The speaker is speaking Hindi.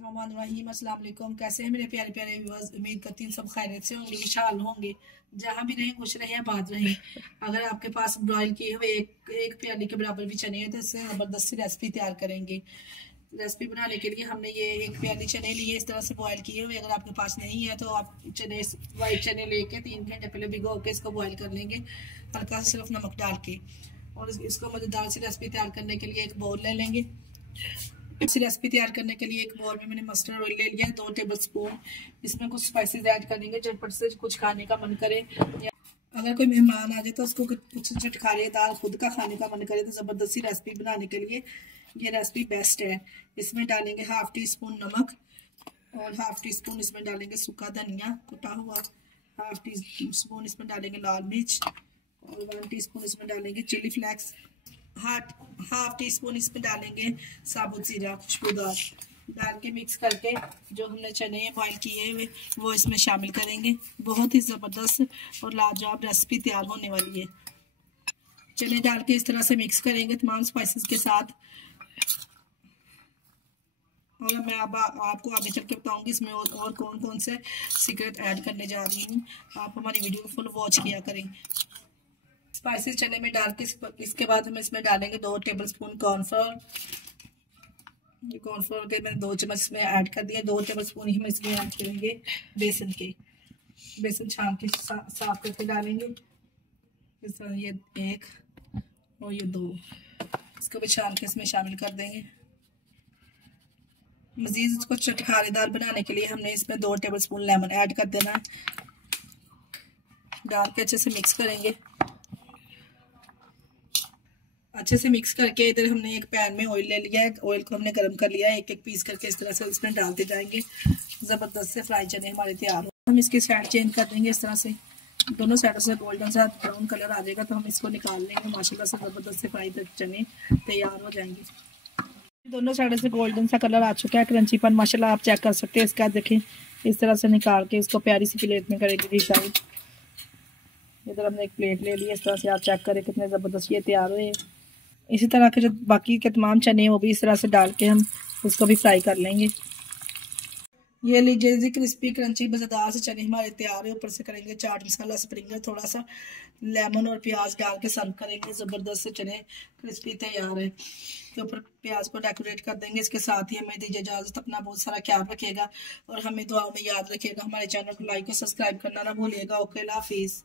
बिस्मिल्लाहिर्रहमानिर्रहीम। अस्सलाम वालेकुम। कैसे हैं मेरे प्यारे प्यारे व्यूअर्स? उम्मीद करती हूँ सब खैरियत से होंगे, खुशहाल होंगे, जहाँ भी रहें खुश रहें, आबाद रहें। अगर आपके पास बॉयल किए हुए एक प्याली के बराबर भी चने हैं तो इससे ज़बरदस्ती रेसिपी तैयार करेंगे। रेसिपी बनाने के लिए हमने ये एक प्याली चने लिए, इस तरह से बॉयल किए हुए। अगर आपके पास नहीं है तो आप चने वाइट चने लेके 3 घंटे पहले भिगो के इसको बॉयल कर लेंगे, हल्का सा सिर्फ नमक डाल के। और इसको मज़ेदार सी रेसिपी तैयार करने के लिए एक बाउल ले लेंगे। इसी रेसिपी तैयार करने के लिए एक बाउल में मैंने मस्टर्ड ऑयल ले लिया है 2 टेबल स्पून। इसमें कुछ स्पाइसेस ऐड करेंगे, झटपट से कुछ खाने का मन करे, या अगर कोई मेहमान आ जाए तो उसको कुछ चटखारेदार खुद का खाने का मन करे तो ज़बरदस्ती रेसिपी बनाने के लिए ये रेसिपी बेस्ट है। इसमें डालेंगे 1/2 टीस्पून नमक और 1/2 टीस्पून इसमें डालेंगे सूखा धनिया कुटा हुआ, 1/2 टीस्पून इसमें डालेंगे लाल मिर्च और 1 टीस्पून इसमें डालेंगे चिली फ्लेक्स, 1/2 टीस्पून इसमें डालेंगे साबुत जीरा खुशबूदार। डाल के मिक्स करके जो हमने चने बॉयल किए हुए वो इसमें शामिल करेंगे। बहुत ही ज़बरदस्त और लाजवाब रेसिपी तैयार होने वाली है। चने डाल के इस तरह से मिक्स करेंगे तमाम स्पाइसेस के साथ। और मैं अब आपको आगे चल के बताऊंगी इसमें और कौन कौन से सीक्रेट ऐड करने जा रही हूँ। आप हमारी वीडियो को फुल वॉच किया करें। स्पाइसेस चने में डाल के इसके बाद हम इसमें डालेंगे 2 टेबल स्पून कॉर्नफ्लोर। कॉर्नफ्लोर के मैंने 2 चम्मच इसमें ऐड कर दिए। 2 टेबल स्पून ही हम इसमें ऐड करेंगे बेसन के। बेसन छान के साफ करके डालेंगे। इस तरह ये 1 और ये 2, इसको भी छान के इसमें शामिल कर देंगे। मज़ीद इसको चटखारेदार बनाने के लिए हमने इसमें 2 टेबल स्पून लेमन ऐड कर देना है। डाल के अच्छे से मिक्स करेंगे। अच्छे से मिक्स करके इधर हमने एक पैन में ऑयल ले लिया है। ऑयल को हमने गर्म कर लिया है। एक एक पीस करके इस तरह से इसमें डालते जाएंगे। ज़बरदस्त से फ्राई चने हमारे तैयार हो। हम इसकी साइड चेंज कर देंगे इस तरह से। दोनों साइडों से गोल्डन सा ब्राउन कलर आ जाएगा तो हम इसको निकाल लेंगे। माशाल्लाह से ज़बरदस्त से फ्राई चने तैयार हो जाएंगे। दोनों साइडों से गोल्डन सा कलर आ चुका है, क्रंचीपन माशाल्लाह आप चेक कर सकते हैं इसका। देखें इस तरह से निकाल के इसको प्यारी सी प्लेट में करेंगे डिश आउट। इधर हमने एक प्लेट ले ली है। इस तरह से आप चेक करें कितने ज़बरदस्त ये तैयार हुए। इसी तरह के जो बाकी के तमाम चने हैं वो भी इस तरह से डाल के हम उसको भी फ्राई कर लेंगे। ये लीजिए जी क्रिस्पी क्रंची मज़ेदार से चने हमारे तैयार है। ऊपर से करेंगे चाट मसाला स्प्रिंग, थोड़ा सा लेमन और प्याज डाल के सर्व करेंगे। ज़बरदस्त से चने क्रिस्पी तैयार है। तो ऊपर प्याज को डेकोरेट कर देंगे। इसके साथ ही हमें दीजिए इजाज़त। अपना बहुत सारा ख्याल रखिएगा और हमें दुआओं में याद रखिएगा। हमारे चैनल को लाइक और सब्सक्राइब करना ना भूलिएगा। ओके, अल्लाह हाफिज़।